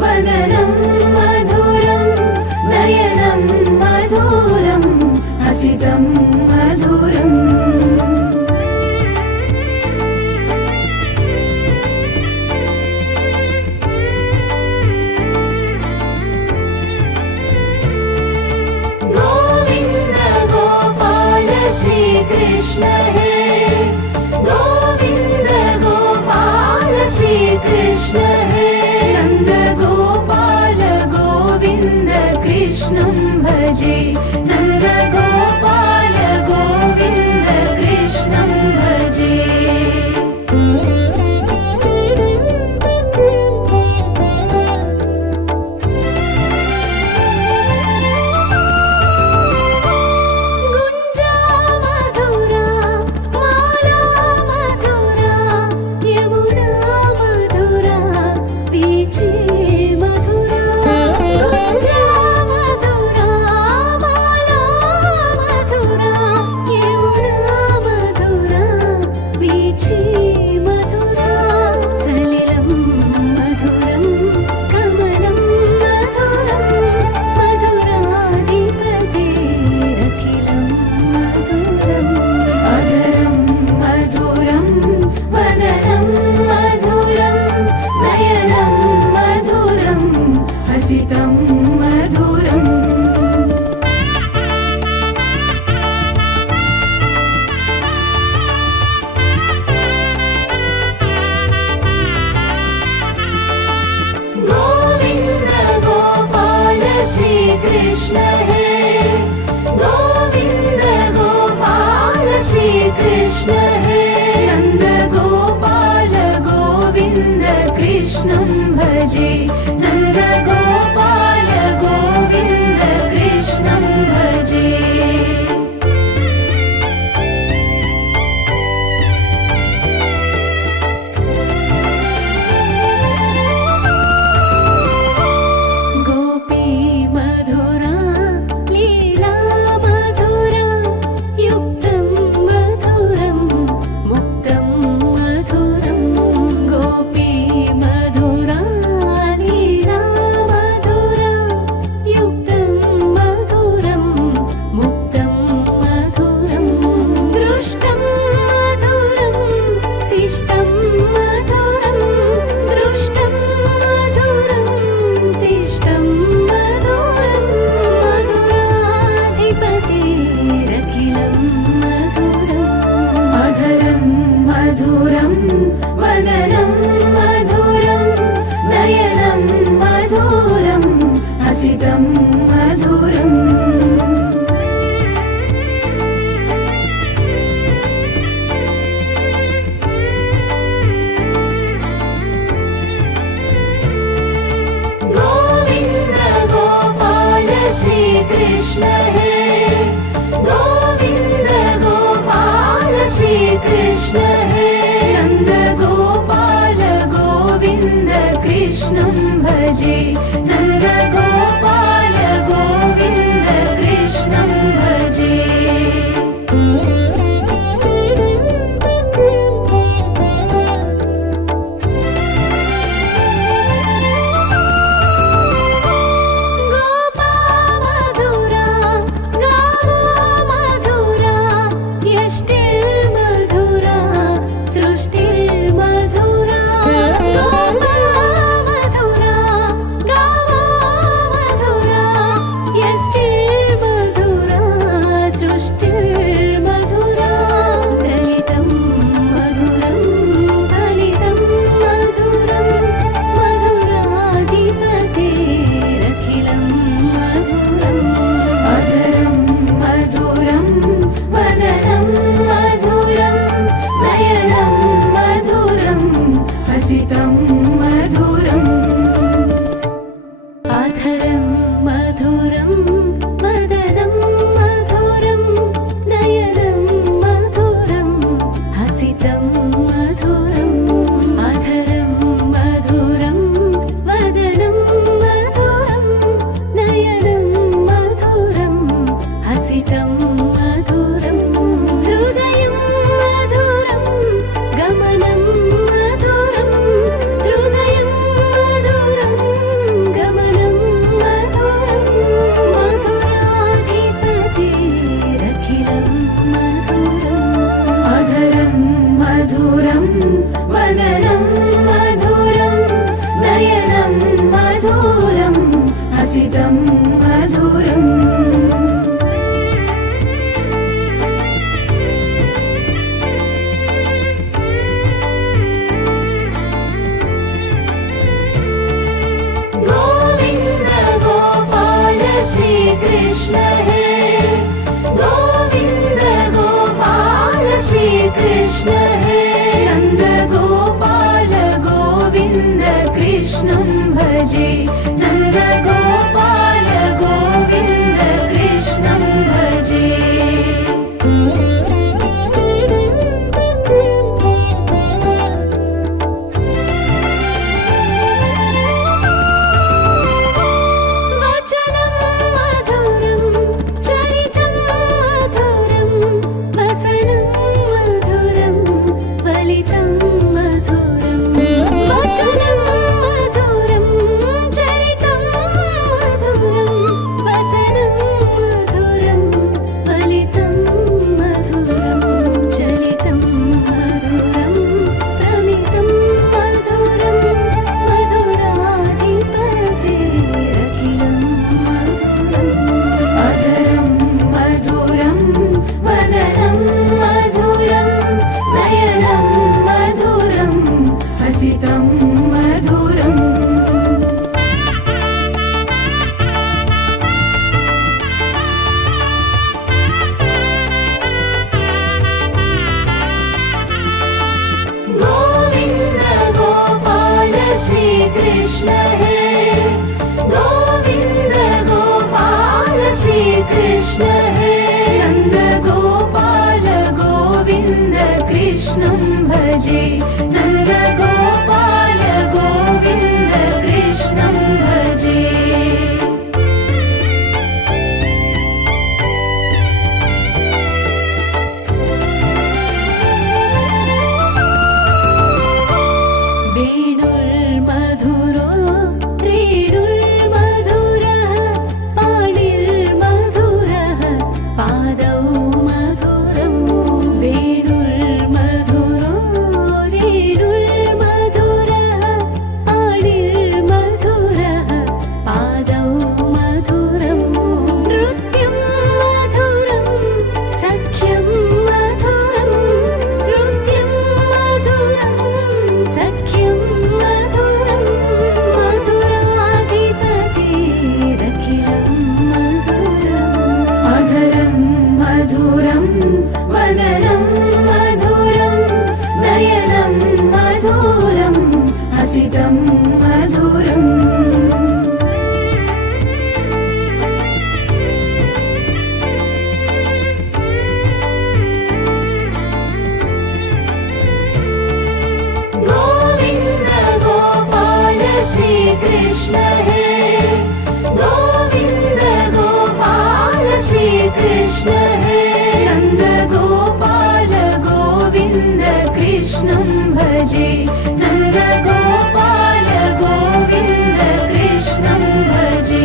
वदनं मधुरं नयनं मधुरं हसितं मधुरम् गोविन्द गोपाल श्री कृष्ण हे गोविन्द गोपाल श्री कृष्ण हे नन्द गोपाल गोविन्द कृष्णं भजे नन्द गोपाल गोविन्द कृष्णं भजे कृष्ण हे गोविन्द गोपाल श्री कृष्ण हे नन्द गोपाल गोविन्द कृष्णं भजे नन्द गोपाल गोविन्द कृष्णं भजे वदनं मधुरं नयनं मधुरं हसितं मधुरम् गोविन्द गोपाल श्री कृष्ण हे गोविन्द गोपाल श्री कृष्ण हे नन्द गोपाल गोविन्द कृष्णं भजे नन्द गोपाल गोविन्द कृष्णं भजे गोपा मधुरा कृष्ण हे गोविन्द गोपाल श्री कृष्ण हे नन्द गोपाल गोविन्द कृष्णं भजे नन्द गोपाल गोविन्द कृष्णं भजे कृष्ण हे गोविन्द गोपाल श्री कृष्ण हे नन्द गोपाल गोविन्द कृष्णं भजे नन्द गोपाल गोविन्द कृष्णं भजे कृष्ण हे गोविन्द गोपाल श्री कृष्ण हे नन्द गोपाल गोविन्द कृष्णं भजे नन्द गोपाल गोविन्द कृष्णं भजे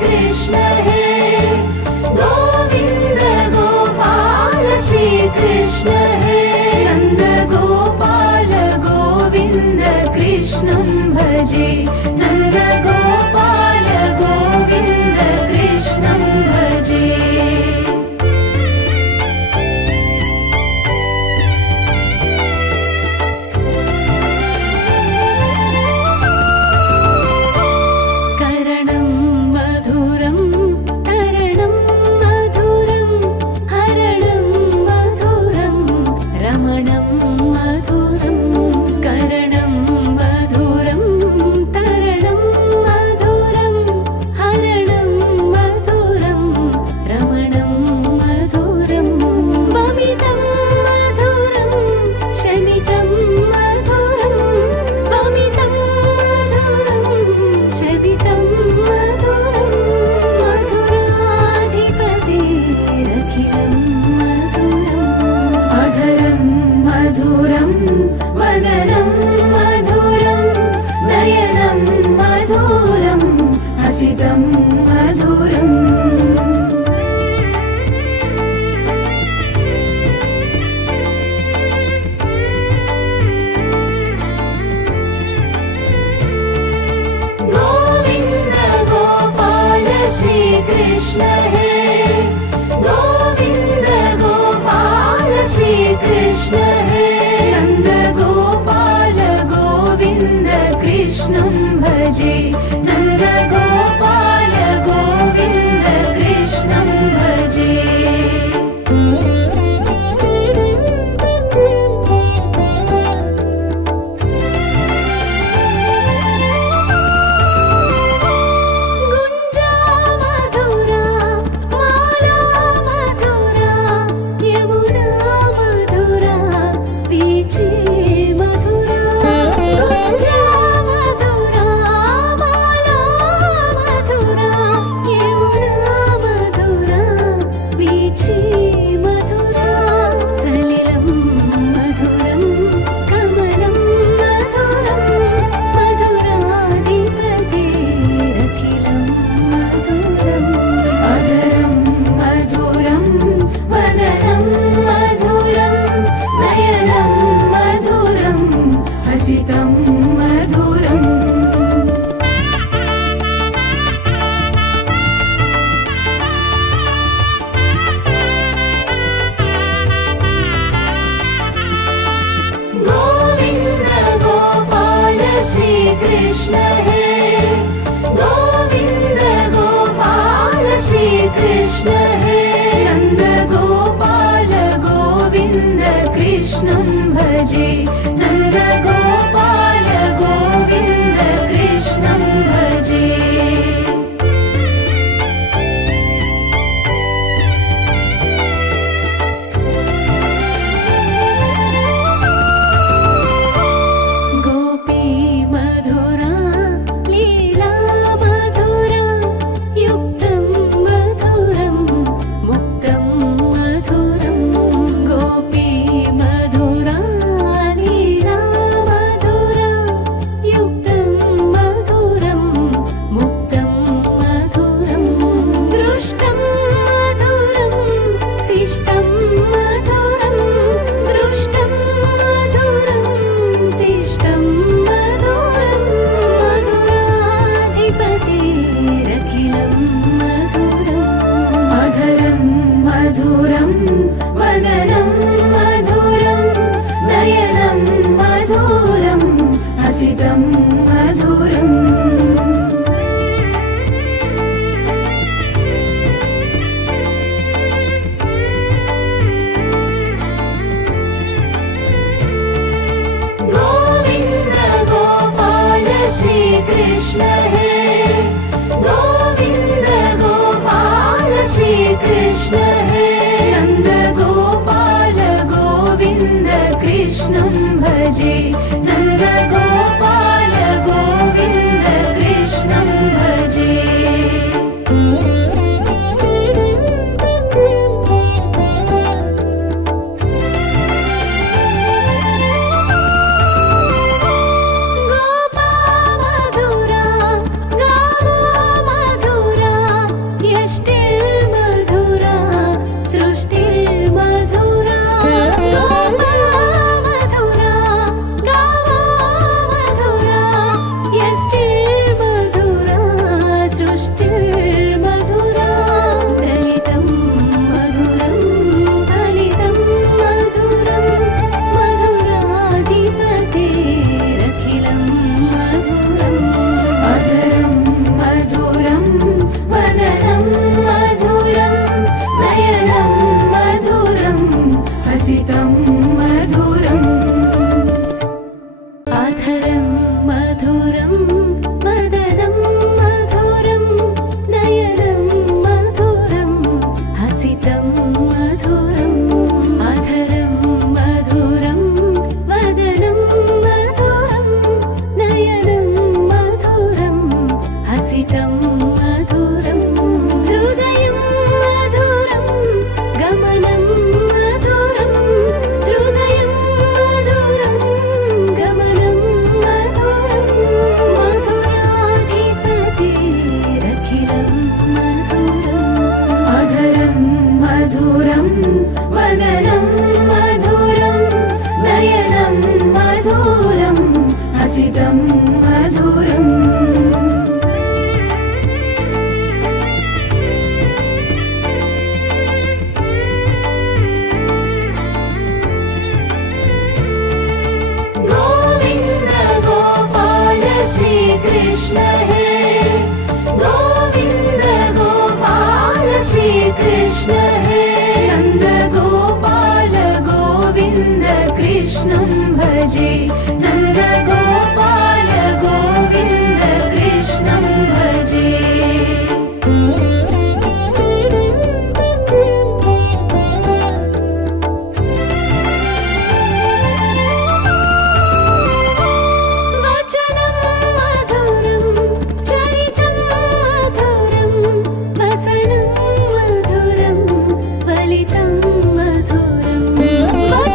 कृष्ण हे गोविन्द गोपाल श्री कृष्ण हे नन्द गोपाल गोविन्द कृष्णं भजे नन्द गोपाल गोविन्द कृष्णं भजे मधुरं वदनं मधुरं नयनं मधुरं हसितं मधुरम् गोविन्द गोपाल श्री कृष्ण हे गोविन्द गोपाल श्री कृष्ण हे नन्द गोपाल गोविन्द कृष्णं भजे नन्द गोपाल गोविन्द कृष्णं भजे कृष्ण हे गोविन्द गोपाल श्री कृष्ण हे नन्द गोपाल गोविन्द कृष्णं भजे नन्द गोपाल गोविन्द कृष्णं भजे मधुरं वदनं मधुरं नयनं मधुरं हसितं मधुरम् गोविन्द गोपाल श्री कृष्ण हे गोविन्द गोपाल श्री कृष्ण हे नन्द गोपाल गोविन्द कृष्णं भजे नन्द गोपाल गोविन्द कृष्णं भजे गोपा मधुरा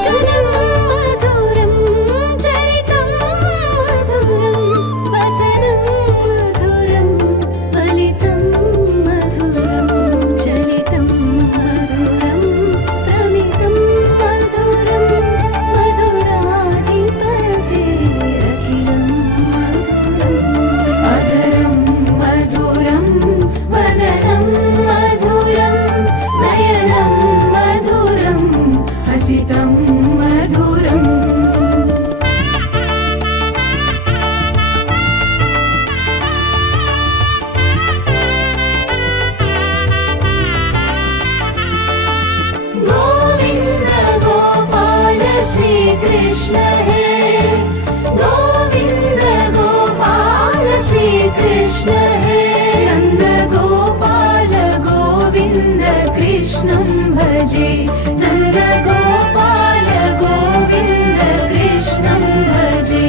वचनं मधुरं चरितं मधुरं वचनं मधुरं फलितं मधुरं चलितं मधुरं प्रमितं मधुरं मधुराधिपतेरखिलं मधुरं अधरं मधुरं वदनं मधुरं नयनं मधुरं हसितं मधुरम् गोविन्द गोपाल श्रीकृष्ण हे गोविन्द गोपाल श्रीकृष्ण हे नन्द गोपाल गोविन्द कृष्णं भजे नन्द गोपाल गोविन्द कृष्णं भजे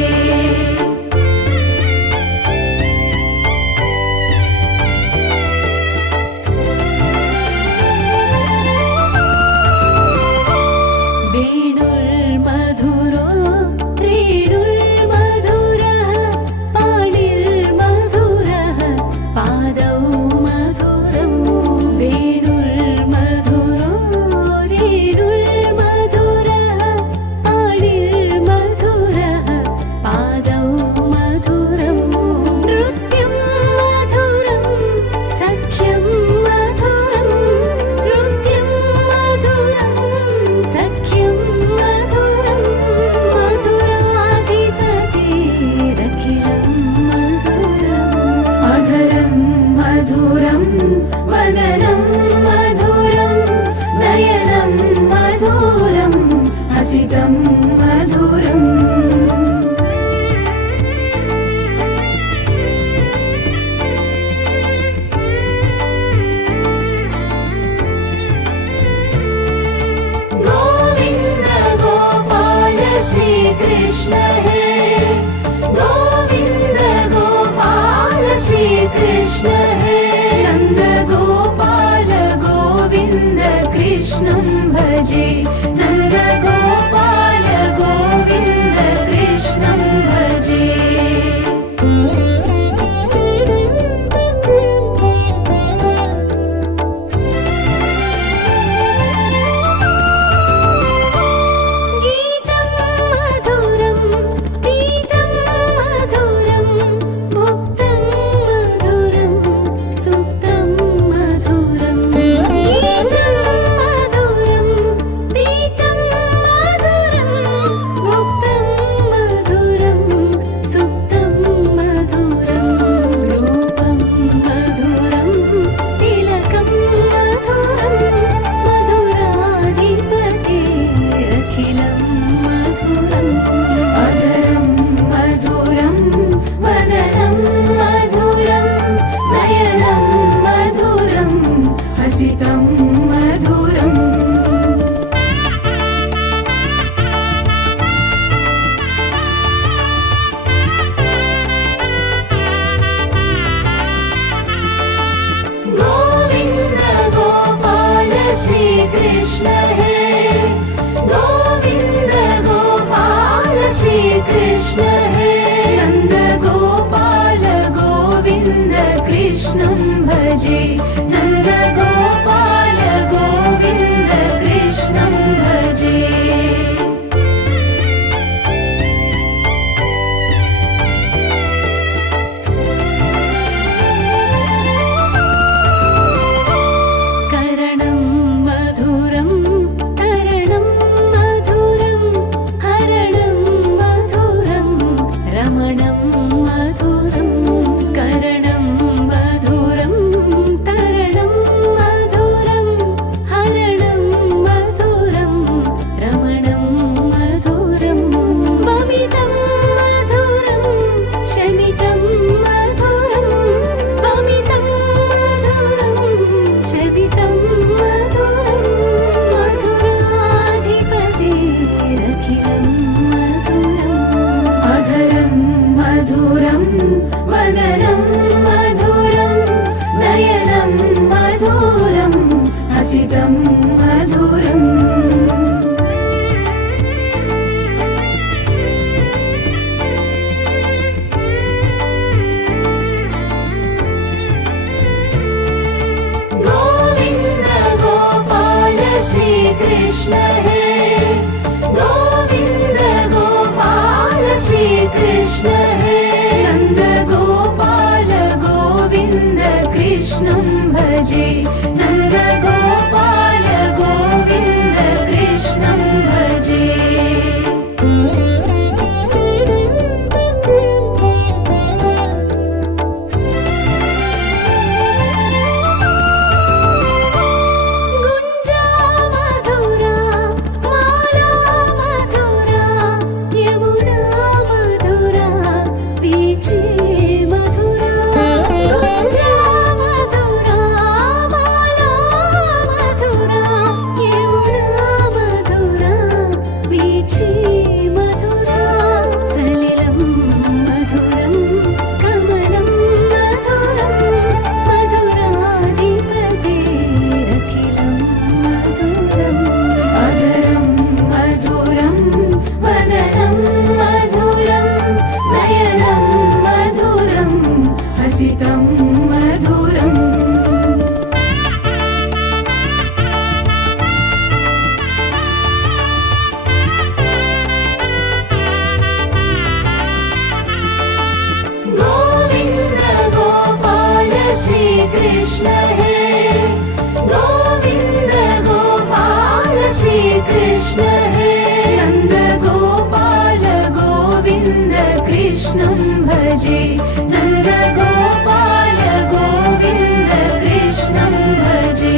वेणुर्मधुरो रेणुर्मधुरः पाणिर्मधुरः पादौ मधुरं वेणुर्मधुरो रेणुर्मधुरः पाणिर्मधुरः पादौ मधुरं नृत्यं मधुरं सख्यं मधुरं नृत्यं मधुरं सख्यं मधुरं मधुराधिपतेरखिलं मधुरम् अधरं मधुरं वदनं मधुरं नयनं मधुरं हसितं मधुरम् गोविन्द गोपाल श्रीकृष्ण हे गोविन्द गोपाल श्रीकृष्ण हे नन्द गोपाल गोविन्द कृष्णं भजे नन्द गोपाल गोविन्द कृष्णं भजे गीतं मधुरं कृष्ण हे गोविन्द गोपाल श्री कृष्ण हे नन्द गोपाल गोविन्द कृष्णं भजे नन्द गोपाल गोविन्द कृष्णं भजे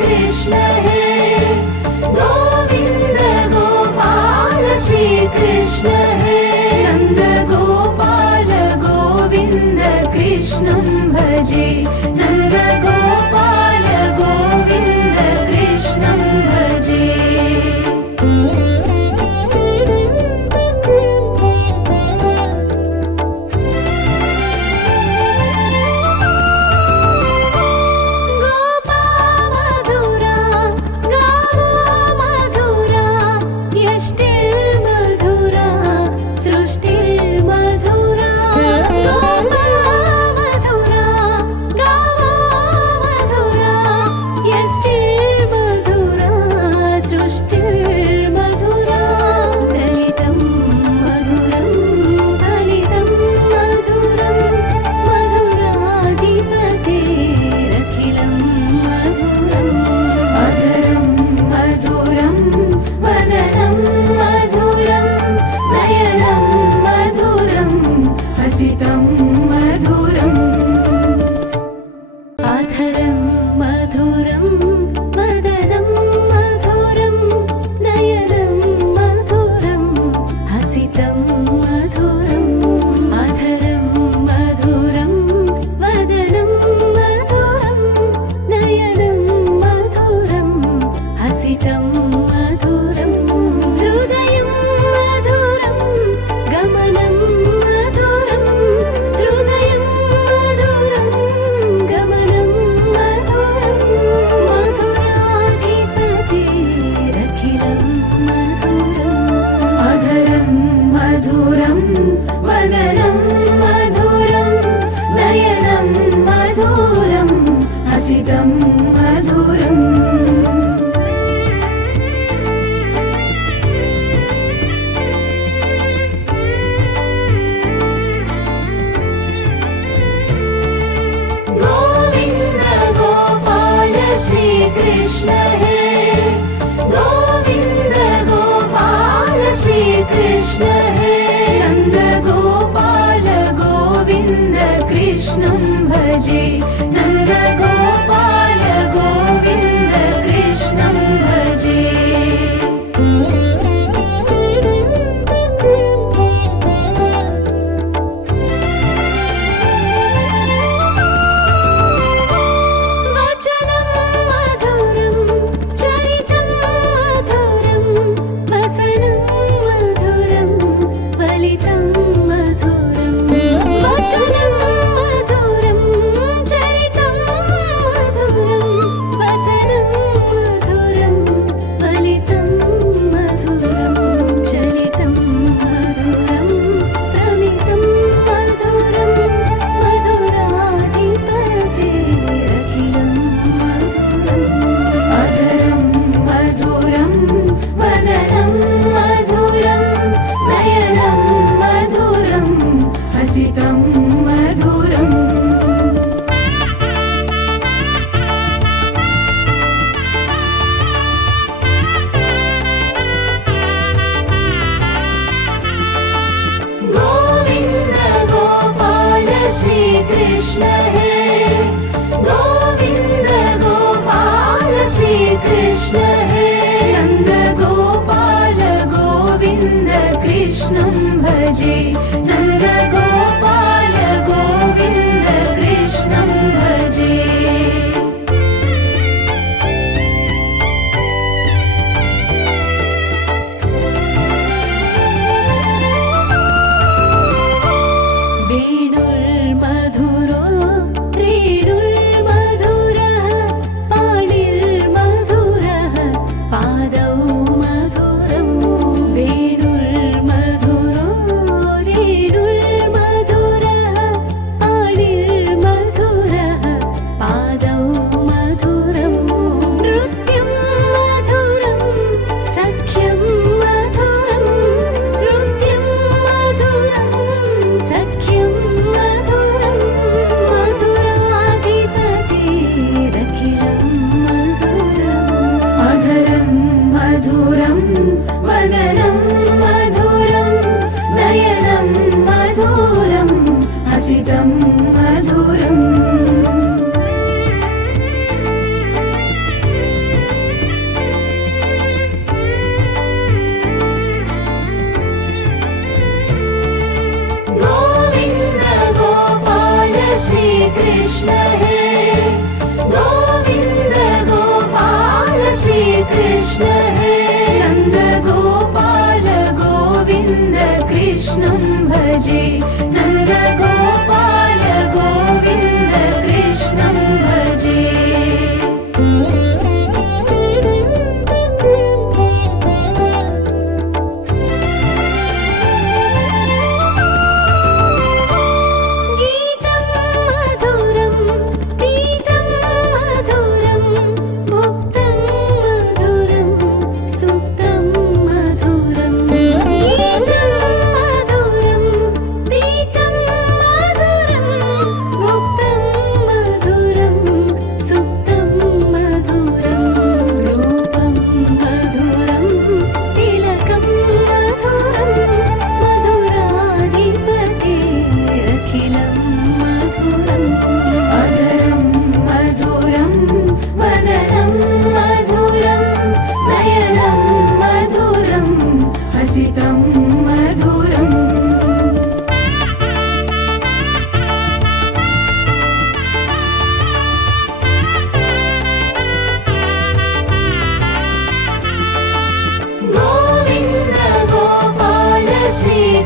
कृष्ण हे गोविन्द गोपाल श्री कृष्ण हे नन्द गोपाल गोविन्द कृष्णं भजे नन्द गोपाल गोविन्द कृष्णं भजे कृष्ण हे गोविन्द गोपाल श्री कृष्ण हे नन्द गोपाल गोविन्द कृष्णं भजे नन्द गोपाल गोविन्द कृष्णं भजे मधुरं कृष्ण हे गोविन्द गोपाल श्री कृष्ण हे नन्द गोपाल गोविन्द कृष्णं भजे नन्द गोपाल गोविन्द कृष्णं भजे कृष्ण हे गोविन्द गोपाल श्री कृष्ण हे नन्द गोपाल गोविन्द कृष्णं भजे नन्द गोपाल गोविन्द कृष्णं भजे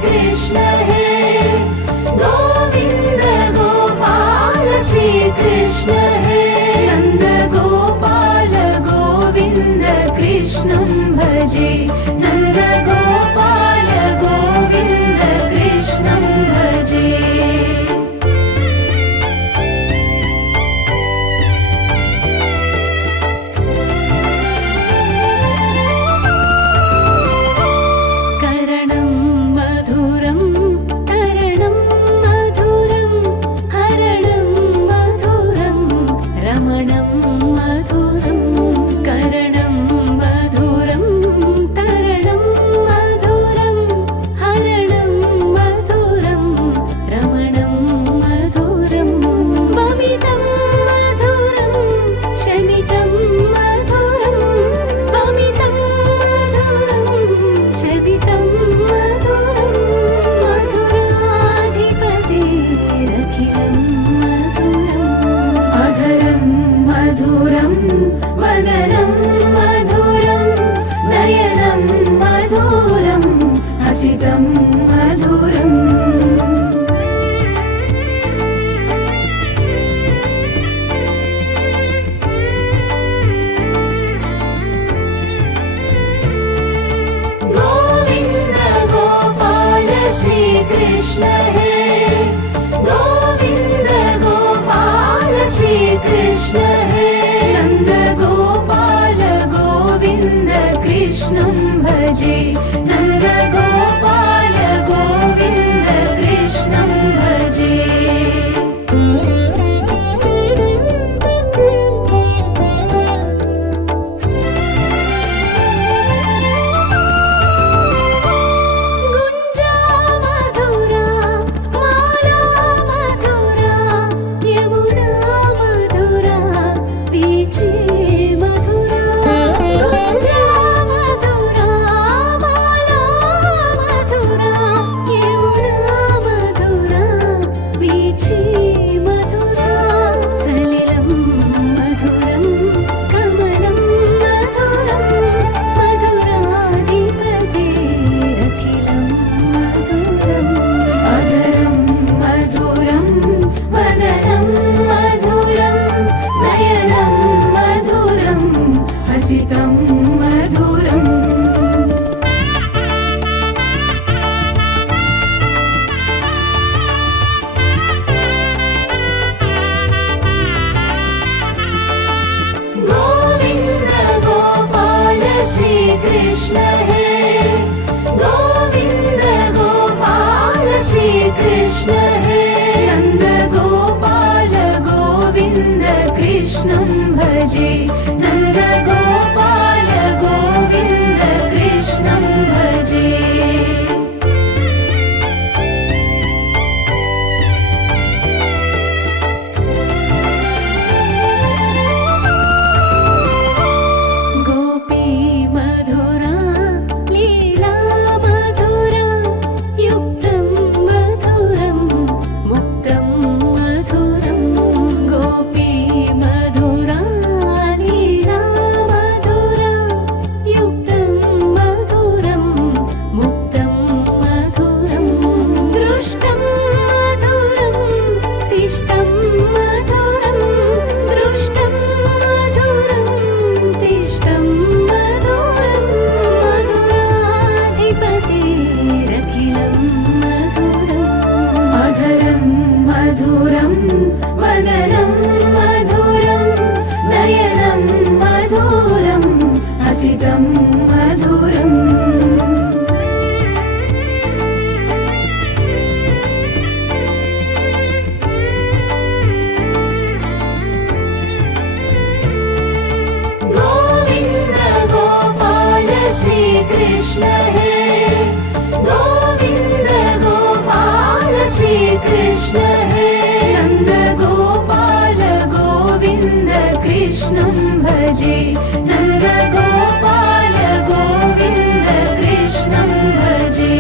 कृष्ण हे गोविन्द गोपाल श्री कृष्ण हे नन्द गोपाल गोविन्द कृष्णं भजे नन्द गोपाल गोविन्द कृष्णं भजे वदनं मधुरं नयनं मधुरं हसितं मधुरम् गोविन्द गोपाल श्री कृष्ण हे गोविन्द गोपाल श्री कृष्ण हे नन्द गोपाल गोविन्द कृष्णं भजे नन्द गोपाल वदनं मधुरं नयनं मधुरं हसितं मधुरम् कृष्ण हे गोविंद गोपाल श्री कृष्ण हे नंद गोपाल गोविंद कृष्णं भजे नंद गोपाल गोविंद कृष्णं भजे